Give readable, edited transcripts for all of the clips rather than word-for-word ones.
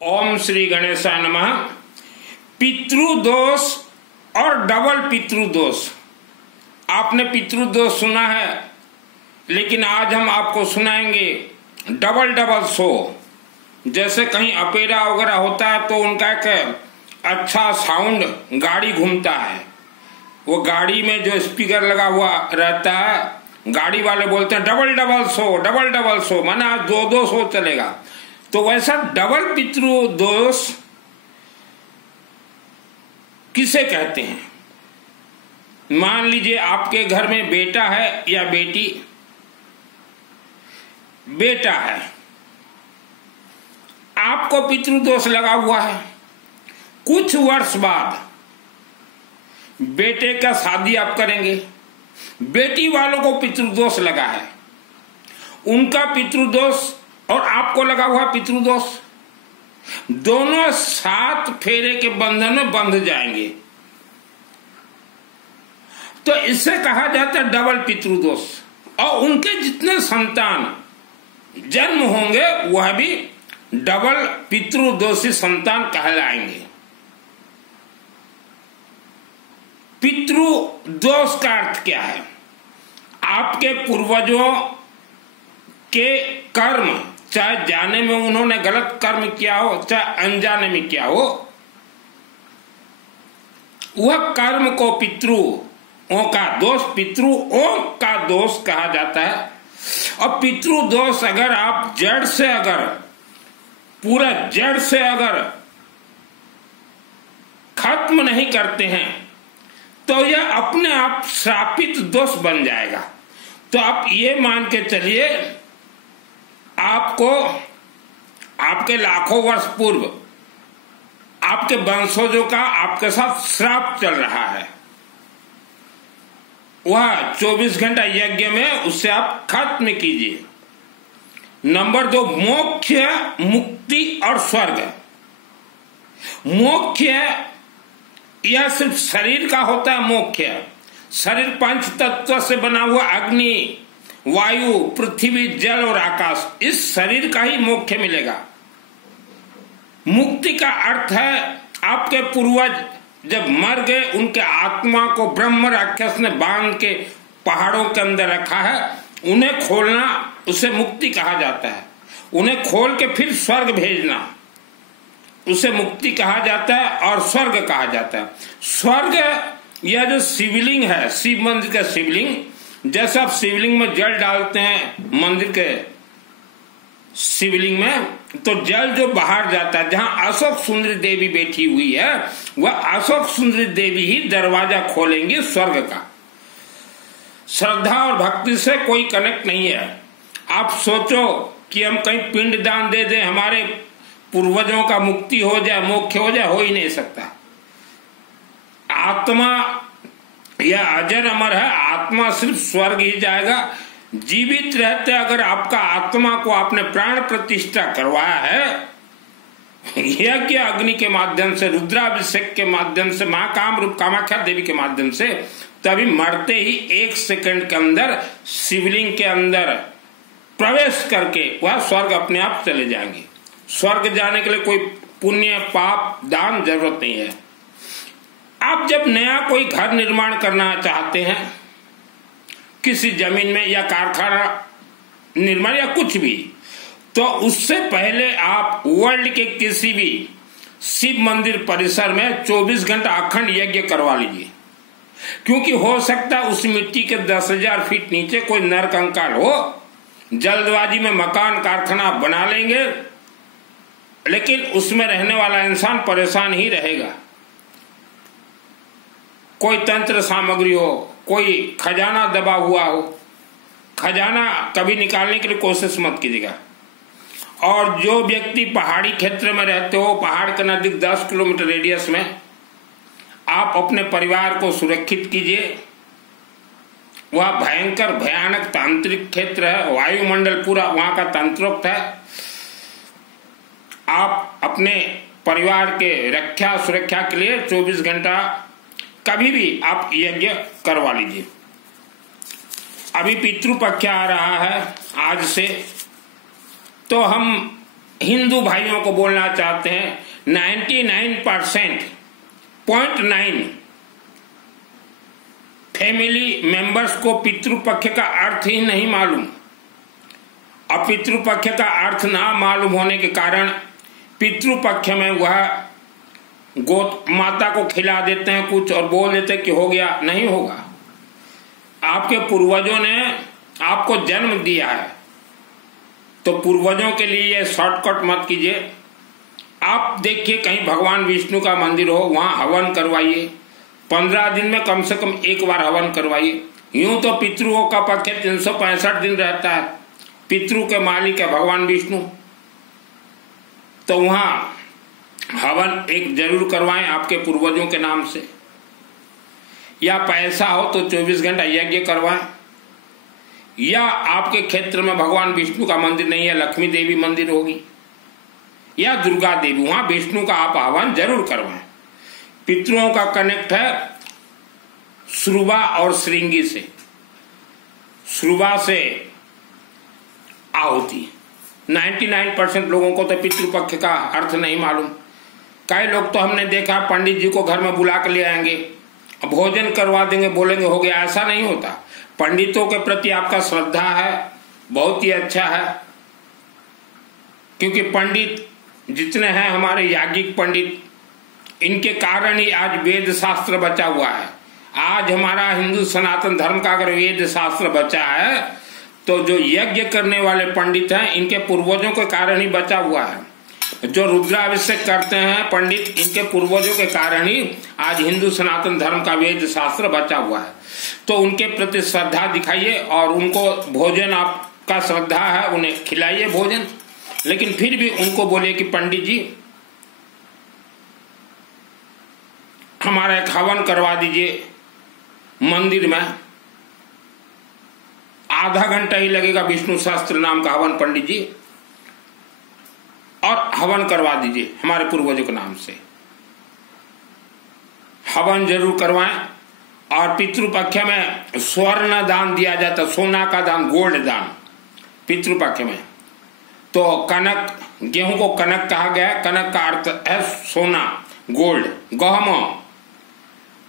ओम श्री गणेशाय नमः। पितृदोष और डबल पितृदोष। आपने पितृदोष सुना है, लेकिन आज हम आपको सुनाएंगे डबल डबल शो। जैसे कहीं अपेरा वगैरह होता है तो उनका एक अच्छा साउंड गाड़ी घूमता है, वो गाड़ी में जो स्पीकर लगा हुआ रहता है, गाड़ी वाले बोलते हैं double double show, double double show, माना आज दो दो शो चलेगा। तो वैसा डबल पितृदोष किसे कहते हैं? मान लीजिए आपके घर में बेटा है या बेटी। बेटा है, आपको पितृदोष लगा हुआ है। कुछ वर्ष बाद बेटे का शादी आप करेंगे, बेटी वालों को पितृदोष लगा है, उनका पितृदोष और आपको लगा हुआ पितृदोष, दोनों सात फेरे के बंधन में बंध जाएंगे। तो इससे कहा जाता है डबल पितृदोष। और उनके जितने संतान जन्म होंगे वह भी डबल पितृदोषी संतान कहलाएंगे। पितृदोष का अर्थ क्या है? आपके पूर्वजों के कर्म, चाहे जाने में उन्होंने गलत कर्म किया हो, चाहे अनजाने में किया हो, वह कर्म को पितृओं का दोष, पितृओं का दोष कहा जाता है। और पितृदोष अगर आप जड़ से, अगर पूरा जड़ से अगर खत्म नहीं करते हैं तो यह अपने आप श्रापित दोष बन जाएगा। तो आप ये मान के चलिए, आपको आपके लाखों वर्ष पूर्व आपके वंशजों का आपके साथ श्राप चल रहा है, वह 24 घंटा यज्ञ में उससे आप खत्म कीजिए। नंबर 2, मोक्ष, मुक्ति और स्वर्ग। मोक्ष यह सिर्फ शरीर का होता है। मोक्ष शरीर 5 तत्व से बना हुआ अग्नि, वायु, पृथ्वी, जल और आकाश, इस शरीर का ही मोक्ष मिलेगा। मुक्ति का अर्थ है आपके पूर्वज जब मर गए, उनके आत्मा को ब्रह्म राक्षस ने बांध के पहाड़ों के अंदर रखा है, उन्हें खोलना, उसे मुक्ति कहा जाता है। उन्हें खोल के फिर स्वर्ग भेजना, उसे मुक्ति कहा जाता है। और स्वर्ग कहा जाता है। स्वर्ग यह जो शिवलिंग है, शिव मंदिर का शिवलिंग, जैसे आप शिवलिंग में जल डालते हैं मंदिर के शिवलिंग में, तो जल जो बाहर जाता है, जहां अशोक सुंदरी देवी बैठी हुई है, वह अशोक सुंदरी देवी ही दरवाजा खोलेंगी स्वर्ग का। श्रद्धा और भक्ति से कोई कनेक्ट नहीं है। आप सोचो कि हम कहीं पिंड दान दे दें, हमारे पूर्वजों का मुक्ति हो जाए, मोक्ष हो जाए, हो ही नहीं सकता। आत्मा यह अजर अमर है, आत्मा सिर्फ स्वर्ग ही जाएगा। जीवित रहते अगर आपका आत्मा को आपने प्राण प्रतिष्ठा करवाया है, यज्ञ अग्नि के माध्यम से, रुद्राभिषेक के माध्यम से, महाकामरूप कामाख्या देवी के माध्यम से, तभी मरते ही 1 सेकंड के अंदर शिवलिंग के अंदर प्रवेश करके वह स्वर्ग अपने आप चले जाएंगे। स्वर्ग जाने के लिए कोई पुण्य, पाप, दान जरूरत नहीं है। आप जब नया कोई घर निर्माण करना चाहते हैं, किसी जमीन में या कारखाना निर्माण या कुछ भी, तो उससे पहले आप वर्ल्ड के किसी भी शिव मंदिर परिसर में 24 घंटा अखंड यज्ञ करवा लीजिए। क्योंकि हो सकता है उस मिट्टी के 10,000 फीट नीचे कोई नरकंकाल हो। जल्दबाजी में मकान कारखाना बना लेंगे, लेकिन उसमें रहने वाला इंसान परेशान ही रहेगा। कोई तंत्र सामग्री हो, कोई खजाना दबा हुआ हो, खजाना कभी निकालने के लिए कोशिश मत कीजिएगा। और जो व्यक्ति पहाड़ी क्षेत्र में रहते हो, पहाड़ के नजदीक 10 किलोमीटर रेडियस में, आप अपने परिवार को सुरक्षित कीजिए। वह भयंकर भयानक तांत्रिक क्षेत्र है, वायुमंडल पूरा वहां का तंत्रोक्त है। आप अपने परिवार के रक्षा सुरक्षा के लिए 24 घंटा कभी भी आप यज्ञ करवा लीजिए। अभी पितृपक्ष आ रहा है आज से, तो हम हिंदू भाइयों को बोलना चाहते हैं, 99.9 फैमिली मेंबर्स को पितृपक्ष का अर्थ ही नहीं मालूम। अब पितृपक्ष का अर्थ ना मालूम होने के कारण पितृपक्ष में वह गौ माता को खिला देते हैं कुछ और बोल देते कि हो गया। नहीं होगा। आपके पूर्वजों ने आपको जन्म दिया है, तो पूर्वजों के लिए ये शॉर्टकट मत कीजिए। आप देखिए कहीं भगवान विष्णु का मंदिर हो, वहां हवन करवाइए। 15 दिन में कम से कम एक बार हवन करवाइए। यूं तो पितृओं का पक्ष 365 दिन रहता है। पितृ के मालिक है भगवान विष्णु, तो वहां हवन एक जरूर करवाएं आपके पूर्वजों के नाम से। या पैसा हो तो 24 घंटा यज्ञ करवाएं। या आपके क्षेत्र में भगवान विष्णु का मंदिर नहीं है, लक्ष्मी देवी मंदिर होगी या दुर्गा देवी, वहां विष्णु का आप आह्वान जरूर करवाएं। पितरों का कनेक्ट है श्रुवा और श्रृंगी से। श्रुवा से आहुति। 99% लोगों को तो पितृपक्ष का अर्थ नहीं मालूम। कई लोग तो हमने देखा पंडित जी को घर में बुला कर ले आएंगे, भोजन करवा देंगे, बोलेंगे हो गया। ऐसा नहीं होता। पंडितों के प्रति आपका श्रद्धा है, बहुत ही अच्छा है, क्योंकि पंडित जितने हैं हमारे याज्ञिक पंडित, इनके कारण ही आज वेद शास्त्र बचा हुआ है। आज हमारा हिंदू सनातन धर्म का अगर वेद शास्त्र बचा है तो जो यज्ञ करने वाले पंडित हैं इनके पूर्वजों के कारण ही बचा हुआ है। जो रुद्राभिषेक करते हैं पंडित, इनके पूर्वजों के कारण ही आज हिंदू सनातन धर्म का वेद शास्त्र बचा हुआ है। तो उनके प्रति श्रद्धा दिखाइए और उनको भोजन, आपका श्रद्धा है उन्हें खिलाइए भोजन। लेकिन फिर भी उनको बोले कि पंडित जी हमारा एक हवन करवा दीजिए मंदिर में, आधा घंटा ही लगेगा, विष्णु सहस्त्र नाम का हवन पंडित जी, और हवन करवा दीजिए हमारे पूर्वजों के नाम से। हवन जरूर करवाएं। और पितृपक्ष में स्वर्ण दान दिया जाता, सोना का दान, गोल्ड दान पितृपक्ष में। तो कनक, गेहूं को कनक कहा गया। कनक का अर्थ है सोना, गोल्ड, गहम।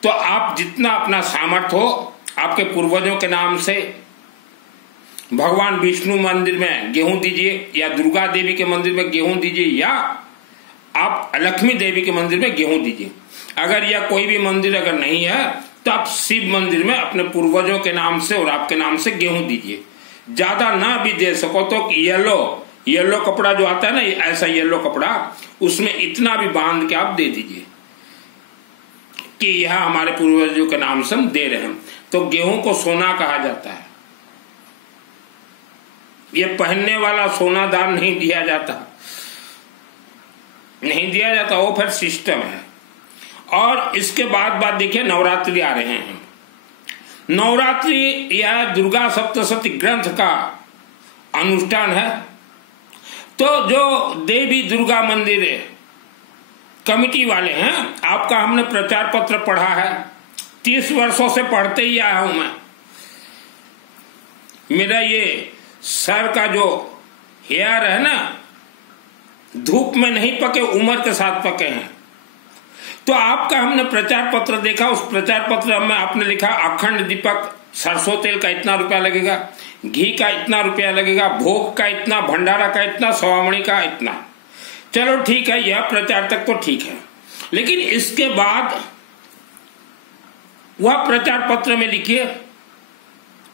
तो आप जितना अपना सामर्थ्य हो आपके पूर्वजों के नाम से भगवान विष्णु मंदिर में गेहूं दीजिए, या दुर्गा देवी के मंदिर में गेहूं दीजिए, या आप लक्ष्मी देवी के मंदिर में गेहूं दीजिए। अगर यह कोई भी मंदिर अगर नहीं है तो आप शिव मंदिर में अपने पूर्वजों के नाम से और आपके नाम से गेहूं दीजिए। ज्यादा ना भी दे सको तो येलो कपड़ा जो आता है ना, ऐसा येलो कपड़ा, उसमें इतना भी बांध के आप दे दीजिए कि यह हमारे पूर्वजों के नाम से हम दे रहे हैं। तो गेहूं को सोना कहा जाता है। यह पहनने वाला सोना दान नहीं दिया जाता, नहीं दिया जाता, वो फिर सिस्टम है। और इसके बाद देखिए नवरात्रि आ रहे हैं। नवरात्रि यह दुर्गा सप्तशती ग्रंथ का अनुष्ठान है। तो जो देवी दुर्गा मंदिर कमिटी वाले हैं, आपका हमने प्रचार पत्र पढ़ा है, 30 वर्षों से पढ़ते ही आया हूं मैं। मेरा ये सर का जो हेयर है ना, धूप में नहीं पके, उम्र के साथ पके हैं। तो आपका हमने प्रचार पत्र देखा। उस प्रचार पत्र में आपने लिखा अखंड दीपक, सरसों तेल का इतना रुपया लगेगा, घी का इतना रुपया लगेगा, भोग का इतना, भंडारा का इतना, सवामणी का इतना। चलो ठीक है, यह प्रचार तक तो ठीक है। लेकिन इसके बाद वह प्रचार पत्र में लिखिए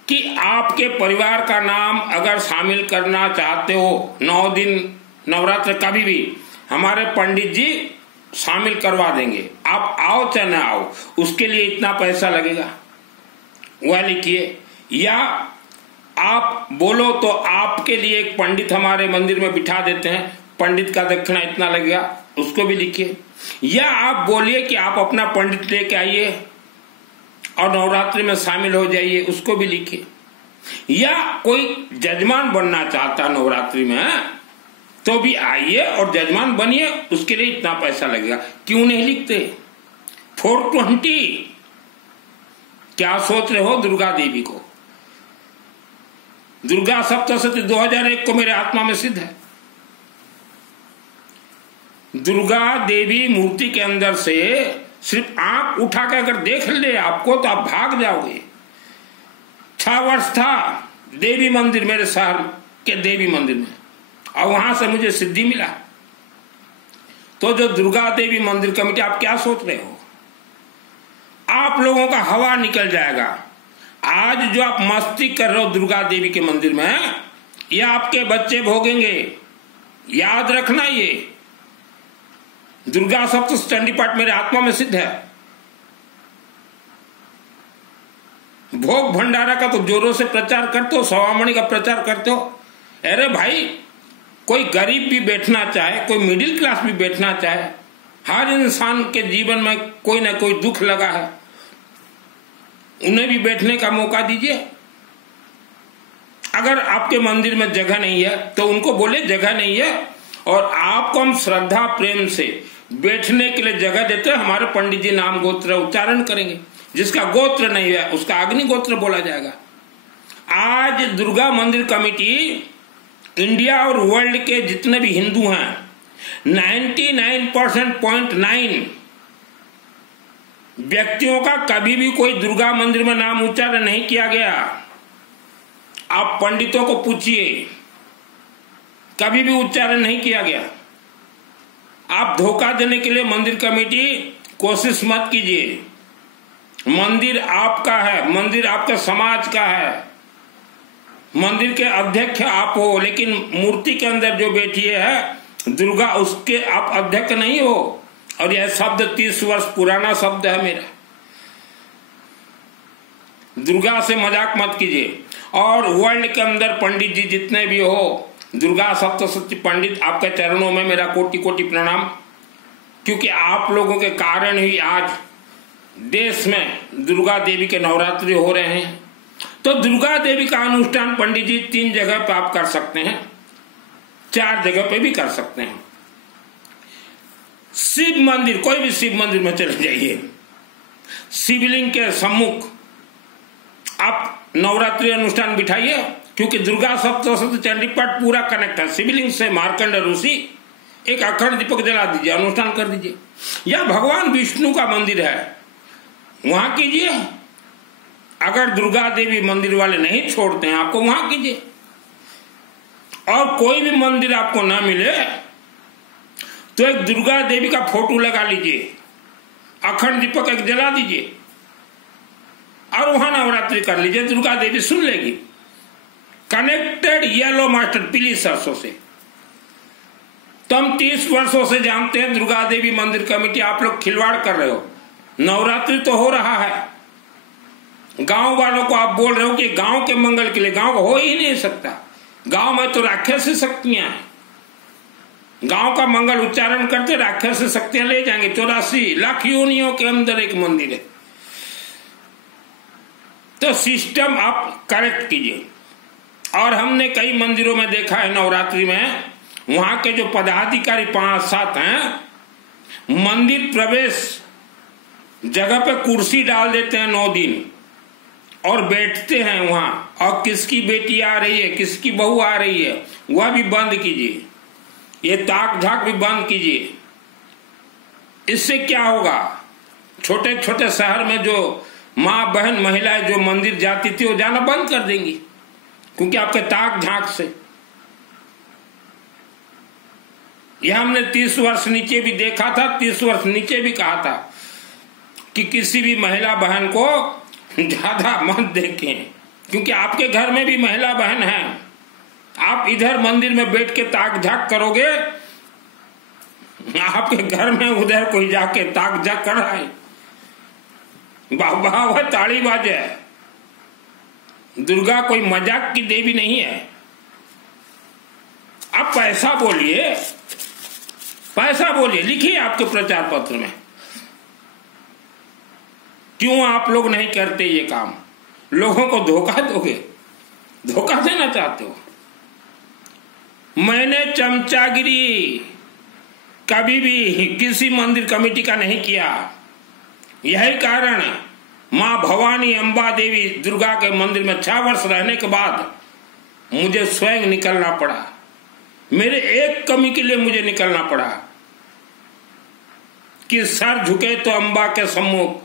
कि आपके परिवार का नाम अगर शामिल करना चाहते हो 9 दिन नवरात्र कभी भी, हमारे पंडित जी शामिल करवा देंगे। आप आओ चाहे ना आओ, उसके लिए इतना पैसा लगेगा, वह लिखिए। या आप बोलो तो आपके लिए एक पंडित हमारे मंदिर में बिठा देते हैं, पंडित का दक्षिणा इतना लगेगा, उसको भी लिखिए। या आप बोलिए कि आप अपना पंडित लेके आइए और नवरात्रि में शामिल हो जाइए, उसको भी लिखिए। या कोई जजमान बनना चाहता नवरात्रि में तो भी आइए और जजमान बनिए, उसके लिए इतना पैसा लगेगा। क्यों नहीं लिखते? 420 क्या सोच रहे हो दुर्गा देवी को? दुर्गा सप्तशती 2001 को मेरे आत्मा में सिद्ध है। दुर्गा देवी मूर्ति के अंदर से सिर्फ आंख उठा के अगर देख ले आपको तो आप भाग जाओगे। 6 वर्ष था देवी मंदिर, मेरे शहर के देवी मंदिर में, और वहां से मुझे सिद्धि मिला। तो जो दुर्गा देवी मंदिर कमेटी, आप क्या सोच रहे हो? आप लोगों का हवा निकल जाएगा। आज जो आप मस्ती कर रहे हो दुर्गा देवी के मंदिर में, ये आपके बच्चे भोगेंगे। याद रखना, ये दुर्गा सप्तशती चंडी पाठ मेरे आत्मा में सिद्ध है। भोग भंडारा का तो जोरों से प्रचार करते हो, सवामणि का प्रचार करते हो। अरे भाई, कोई गरीब भी बैठना चाहे, कोई मिडिल क्लास भी बैठना चाहे, हर इंसान के जीवन में कोई ना कोई दुख लगा है, उन्हें भी बैठने का मौका दीजिए। अगर आपके मंदिर में जगह नहीं है तो उनको बोले जगह नहीं है, और आपको हम श्रद्धा प्रेम से बैठने के लिए जगह देते हैं। हमारे पंडित जी नाम गोत्र उच्चारण करेंगे, जिसका गोत्र नहीं है उसका अग्नि गोत्र बोला जाएगा। आज दुर्गा मंदिर कमेटी इंडिया और वर्ल्ड के जितने भी हिंदू हैं 99.9 व्यक्तियों का कभी भी कोई दुर्गा मंदिर में नाम उच्चारण नहीं किया गया। आप पंडितों को पूछिए, कभी भी उच्चारण नहीं किया गया। आप धोखा देने के लिए मंदिर कमेटी कोशिश मत कीजिए। मंदिर आपका है, मंदिर आपके समाज का है, मंदिर के अध्यक्ष आप हो, लेकिन मूर्ति के अंदर जो बैठी है दुर्गा, उसके आप अध्यक्ष नहीं हो। और यह शब्द 30 वर्ष पुराना शब्द है मेरा। दुर्गा से मजाक मत कीजिए। और वर्ल्ड के अंदर पंडित जी जितने भी हो, दुर्गा सप्तशती पंडित, आपके चरणों में मेरा कोटि कोटि प्रणाम, क्योंकि आप लोगों के कारण ही आज देश में दुर्गा देवी के नवरात्रि हो रहे हैं। तो दुर्गा देवी का अनुष्ठान पंडित जी 3 जगह पे आप कर सकते हैं, 4 जगह पे भी कर सकते हैं। शिव मंदिर, कोई भी शिव मंदिर में चले जाइए, शिवलिंग के सम्मुख आप नवरात्रि अनुष्ठान बिठाइए, क्योंकि दुर्गा सप्तशती चंडी पाठ पूरा कनेक्ट है शिवलिंग से। मार्कंड ऋषि एक अखंड दीपक जला दीजिए, अनुष्ठान कर दीजिए। या भगवान विष्णु का मंदिर है, वहां कीजिए। अगर दुर्गा देवी मंदिर वाले नहीं छोड़ते हैं आपको, वहां कीजिए। और कोई भी मंदिर आपको ना मिले तो एक दुर्गा देवी का फोटो लगा लीजिए, अखंड दीपक एक जला दीजिए और वहां नवरात्रि कर लीजिए। दुर्गा देवी सुन लेगी। कनेक्टेड येलो मास्टर पीली सरसों से। तो हम 30 वर्षों से जानते हैं दुर्गा देवी मंदिर कमेटी, आप लोग खिलवाड़ कर रहे हो। नवरात्रि तो हो रहा है, गांव वालों को आप बोल रहे हो कि गांव के मंगल के लिए, गांव हो ही नहीं सकता। गांव में तो राक्षसी शक्तियां हैं, गांव का मंगल उच्चारण करते राक्षसी शक्तियां ले जाएंगे। 84 लाख योनियों के अंदर एक मंदिर है। तो सिस्टम आप करेक्ट कीजिए। और हमने कई मंदिरों में देखा है नवरात्रि में, वहां के जो पदाधिकारी 5-7 हैं, मंदिर प्रवेश जगह पे कुर्सी डाल देते हैं 9 दिन और बैठते हैं वहां। और किसकी बेटी आ रही है, किसकी बहू आ रही है, वह भी बंद कीजिए। ये ताक झाक भी बंद कीजिए। इससे क्या होगा, छोटे छोटे शहर में जो माँ बहन महिलाएं जो मंदिर जाती थी वो जाना बंद कर देंगी, क्योंकि आपके ताक झाक से। यह हमने 30 वर्ष नीचे भी देखा था, 30 वर्ष नीचे भी कहा था कि किसी भी महिला बहन को ज्यादा मत देखें, क्योंकि आपके घर में भी महिला बहन है। आप इधर मंदिर में बैठ के ताक झाक करोगे, आपके घर में उधर कोई जाके ताक झाक कर रहा है। वाह ताड़ी बाजे। दुर्गा कोई मजाक की देवी नहीं है। आप पैसा बोलिए, पैसा बोलिए, लिखिए आपके प्रचार पत्र में। क्यों आप लोग नहीं करते ये काम? लोगों को धोखा दोगे, धोखा देना चाहते हो। मैंने चमचागिरी कभी भी किसी मंदिर कमेटी का नहीं किया। यही कारण मां भवानी अंबा देवी दुर्गा के मंदिर में 6 वर्ष रहने के बाद मुझे स्वयं निकलना पड़ा। मेरे एक कमी के लिए मुझे निकलना पड़ा। कि सर झुके तो अम्बा के सम्मुख,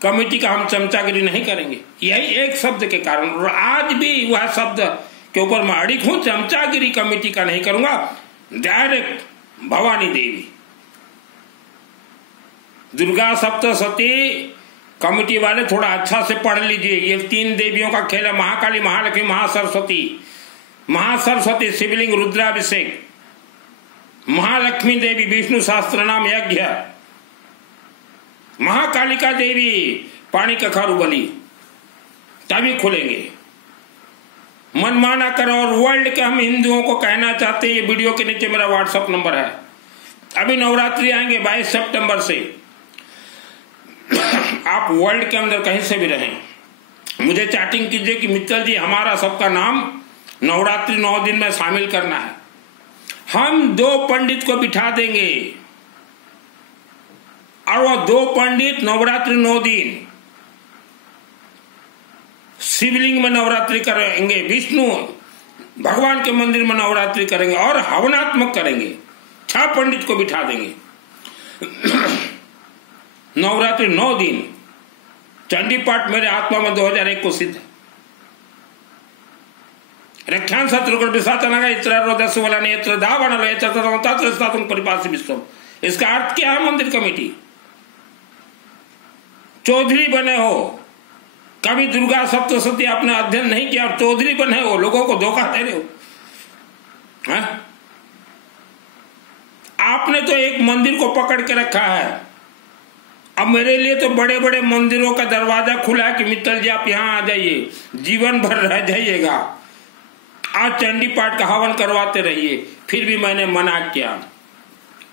कमेटी का हम चमचागिरी नहीं करेंगे। यही एक शब्द के कारण, और आज भी वह शब्द के ऊपर मैं अड़िग हूं, चमचागिरी कमेटी का नहीं करूंगा, डायरेक्ट भवानी देवी। दुर्गा सप्तशती कमेटी वाले थोड़ा अच्छा से पढ़ लीजिए, ये 3 देवियों का खेल है, महाकाली, महालक्ष्मी, महासरस्वती। महासरस्वती शिवलिंग रुद्राभिषेक, महालक्ष्मी देवी विष्णु सहस्त्र नाम यज्ञ, महाकालिका देवी पानी कखारू बलि, तभी खुलेंगे। मनमाना करो। और वर्ल्ड के हम हिंदुओं को कहना चाहते हैं, ये वीडियो के नीचे मेरा व्हाट्सएप नंबर है। अभी नवरात्रि आएंगे 22 सितंबर से, आप वर्ल्ड के अंदर कहीं से भी रहें, मुझे चैटिंग कीजिए कि मित्तल जी हमारा सबका नाम नवरात्रि 9 दिन में शामिल करना है। हम 2 पंडित को बिठा देंगे और वो 2 पंडित नवरात्रि 9 दिन शिवलिंग में नवरात्रि करेंगे, विष्णु भगवान के मंदिर में नवरात्रि करेंगे और हवनात्मक करेंगे। 6 पंडित को बिठा देंगे। नवरात्रि 9 दिन चंडी पाठ मेरे आत्मा में 2001 को सिद्ध है। रख्यान शत्रुघ्न विशाचनगा इत्र वाला नेत्र धावण परिपास विश्व। इसका अर्थ क्या है? मंदिर कमेटी चौधरी बने हो, कभी दुर्गा सप्तशती आपने अध्ययन नहीं किया, चौधरी बने हो, लोगों को धोखा दे रहे हो। आपने तो एक मंदिर को पकड़ के रखा है। अब मेरे लिए तो बड़े बड़े मंदिरों का दरवाजा खुला है कि मित्तल जी आप यहां आ जाइए, जीवन भर रह जाइएगा, आज चंडी पाठ का हवन करवाते रहिए। फिर भी मैंने मना किया,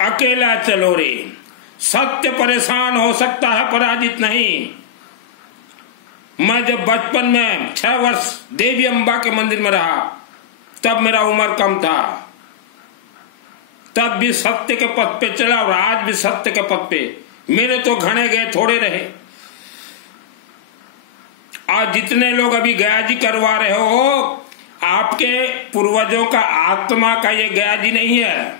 अकेला चलो रे, सत्य परेशान हो सकता है, पराजित नहीं। मैं जब बचपन में 6 वर्ष देवी अम्बा के मंदिर में रहा, तब मेरा उम्र कम था, तब भी सत्य के पथ पे चला और आज भी सत्य के पथ पे। मेरे तो घने गए थोड़े रहे। आज जितने लोग अभी गया जी करवा रहे हो, आपके पूर्वजों का आत्मा का ये गया जी नहीं है,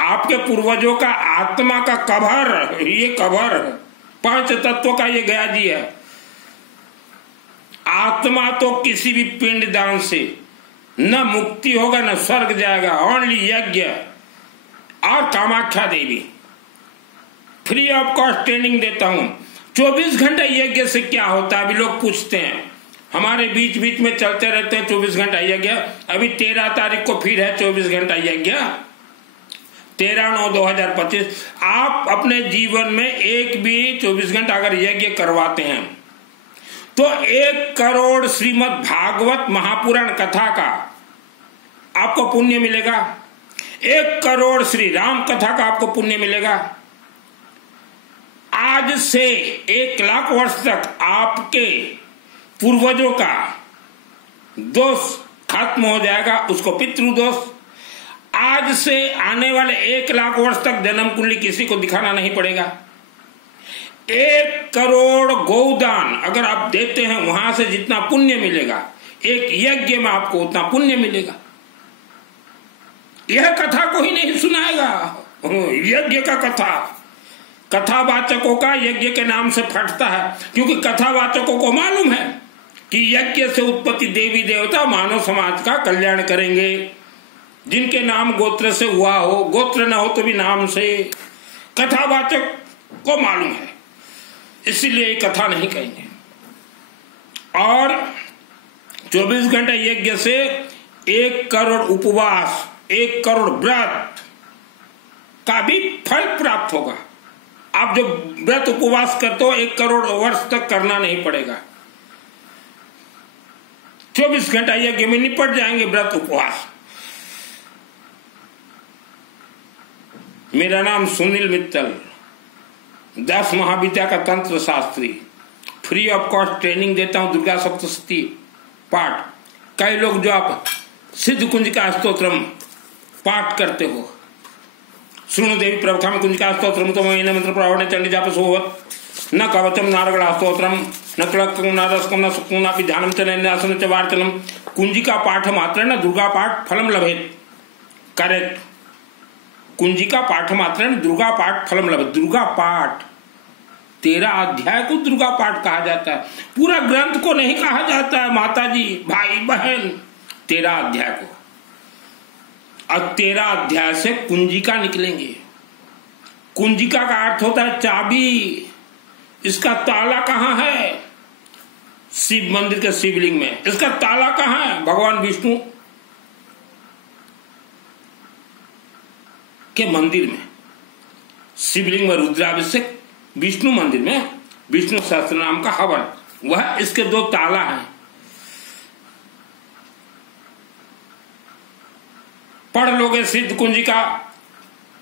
आपके पूर्वजों का आत्मा का कबर, ये कबर 5 तत्वों का ये गया जी है। आत्मा तो किसी भी पिंड दान से न मुक्ति होगा न स्वर्ग जाएगा, ओनली यज्ञ और कामाख्या देवी। फ्री ऑफ कॉस्ट ट्रेनिंग देता हूं। 24 घंटा यज्ञ से क्या होता है? अभी लोग पूछते हैं, हमारे बीच बीच में चलते रहते हैं 24 घंटा यज्ञ। अभी 13 तारीख को फिर है 24 घंटा यज्ञ, 13/9/2025। आप अपने जीवन में एक भी 24 घंटा अगर यज्ञ करवाते हैं तो 1 करोड़ श्रीमद् भागवत महापुराण कथा का आपको पुण्य मिलेगा। 1 करोड़ श्री राम कथा का आपको पुण्य मिलेगा। आज से 1 लाख वर्ष तक आपके पूर्वजों का दोष खत्म हो जाएगा, उसको पितृदोष। आज से आने वाले 1 लाख वर्ष तक जन्म कुंडली किसी को दिखाना नहीं पड़ेगा। 1 करोड़ गौदान अगर आप देते हैं, वहां से जितना पुण्य मिलेगा, एक यज्ञ में आपको उतना पुण्य मिलेगा। यह कथा को ही नहीं सुनाएगा, यज्ञ का कथावाचकों का यज्ञ के नाम से फटता है, क्योंकि कथावाचकों को मालूम है कि यज्ञ से उत्पत्ति देवी देवता मानव समाज का कल्याण करेंगे। जिनके नाम गोत्र से हुआ हो, गोत्र न हो तो भी नाम से, कथावाचक को मालूम है, इसीलिए कथा नहीं कहेंगे। और 24 घंटे यज्ञ से 1 करोड़ उपवास, 1 करोड़ व्रत का भी फल प्राप्त होगा। आप जो व्रत उपवास करते हो 1 करोड़ वर्ष तक करना नहीं पड़ेगा। 24 घंटा यज्ञ में निपट जाएंगे व्रत उपवास। मेरा नाम सुनील मित्तल, 10 महाविद्या का तंत्र Shastri. Free of cost training देता हूं दुर्गा सप्तशती पाठ। कई लोग जो आप सिद्ध कुंजिका स्तोत्रम पाठ करते हो, श्रृणु देवी प्रवक्ता में कुंजिका स्तोत्रम तो महीने मंत्र प्रवण चंडी जाप सोवत न कवचम नारगला स्तोत्रम न क्लक्कं न रस्कं न सुक्कं नापि ध्यानं च नैन्यासनं च वार्तनं। कुंजिका पाठ मात्र न दुर्गा पाठ फलम लभेत। करेक्ट। कुंजिका पाठ मात्र दुर्गा पाठ फलम लभ। दुर्गा पाठ 13 अध्याय को दुर्गा पाठ कहा जाता है, पूरा ग्रंथ को नहीं कहा जाता है माता जी भाई बहन, 13 अध्याय को। और 13 अध्याय से कुंजिका निकलेंगे। कुंजिका का अर्थ होता है चाबी। इसका ताला कहां है? शिव मंदिर के शिवलिंग में। इसका ताला कहां है? भगवान विष्णु के मंदिर में, शिवलिंग में रुद्राभिषेक, विष्णु मंदिर में विष्णु सहस्त्र नाम का हवन, वह इसके 2 ताला हैं। पढ़ लोगे सिद्ध कुंजिका,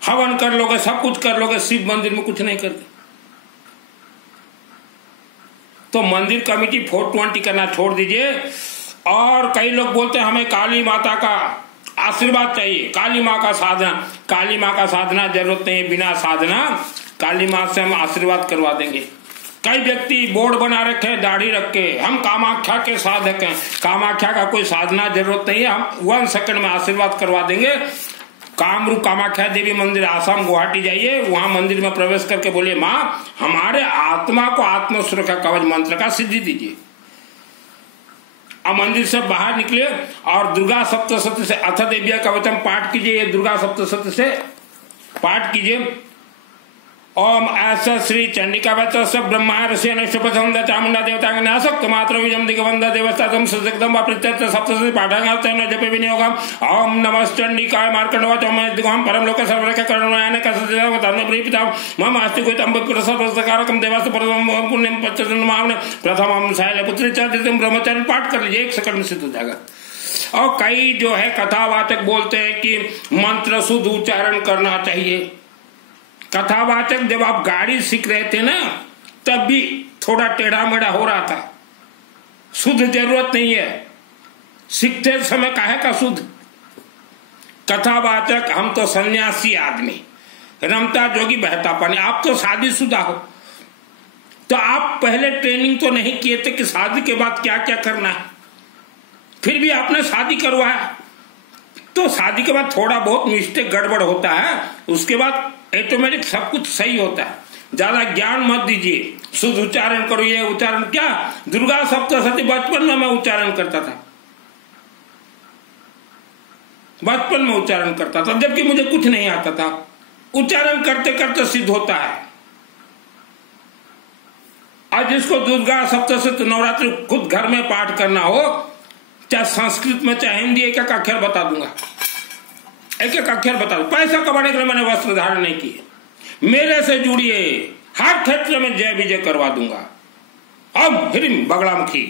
हवन कर लोगे, सब कुछ कर लोगे, शिव मंदिर में कुछ नहीं करते। तो मंदिर कमेटी 420 करना छोड़ दीजिए। और कई लोग बोलते हैं हमें काली माता का आशीर्वाद चाहिए, काली माँ का साधना। काली माँ का साधना जरूरत नहीं है, बिना साधना काली माँ से हम आशीर्वाद करवा देंगे। कई व्यक्ति बोर्ड बना रखे, दाढ़ी रख के, हम कामाख्या के साधक हैं। कामाख्या का कोई साधना जरूरत नहीं है, हम 1 सेकंड में आशीर्वाद करवा देंगे। कामरूप कामाख्या देवी मंदिर आसाम गुवाहाटी जाइए, वहां मंदिर में प्रवेश करके बोलिए माँ हमारे आत्मा को आत्म सुरक्षा कवच मंत्र का सिद्धि दीजिए। अब मंदिर से बाहर निकले और दुर्गा सप्तशती से अथ देव्या कवचम पाठ कीजिए। दुर्गा सप्तशती से पाठ कीजिए। ओम ऐसा श्री चंडिका वचस्य ब्रह्मा ऋषि अनुष्पसंद चामुंडा देवता के नासक्त मात्र विजम दिगवंद देवस्तातम सुजगदम प्रत्यर्थ सप्तशती पाठांगं जपे विनियोगम। ओम नमः चंडिकाय मार्कंडवचम दिगम परम लोक सर्वरक करुणायन कसदेव धर्म प्रीपिता मम अस्ति कोई तंब पुरस्कारकम देवास परम पुण्यम पच्चतनमावन प्रथमम शैलपुत्री चरितम ब्रह्मचर्य पाठ कर लीजिए, 1 सेकंड में सिद्ध हो जाएगा। और कई जो है कथावाचक बोलते हैं कि मंत्र शुद्ध उच्चारण करना चाहिए। कथावाचक जब आप गाड़ी सीख रहे थे ना, तब भी थोड़ा टेढ़ा मेढ़ा हो रहा था। शुद्ध जरूरत नहीं है, सीखते समय काहे का शुद्ध। कथावाचक हम तो सन्यासी आदमी, रमता जोगी बहता पानी। आप तो शादीशुदा हो, तो आप पहले ट्रेनिंग तो नहीं किए थे कि शादी के बाद क्या क्या करना है, फिर भी आपने शादी करवाया। तो शादी के बाद थोड़ा बहुत मिस्टेक गड़बड़ होता है, उसके बाद ऑटोमेटिक सब कुछ सही होता है। ज्यादा ज्ञान मत दीजिए, शुद्ध उच्चारण करो। ये उच्चारण क्या, दुर्गा सप्तशती बचपन में मैं उच्चारण करता था, बचपन में उच्चारण करता था, जबकि मुझे कुछ नहीं आता था। उच्चारण करते करते सिद्ध होता है। आज जिसको दुर्गा सप्तशती नवरात्रि खुद घर में पाठ करना हो, चाहे संस्कृत में चाहे हिंदी, एक एक अक्षर बता दूंगा, एक एक अक्षर बता दूं। पैसा कमाने के लिए मैंने वस्त्र धारण नहीं किए। मेरे से जुड़िए, हर क्षेत्र में जय विजय करवा दूंगा। अब हिरिम बगड़ामुखी।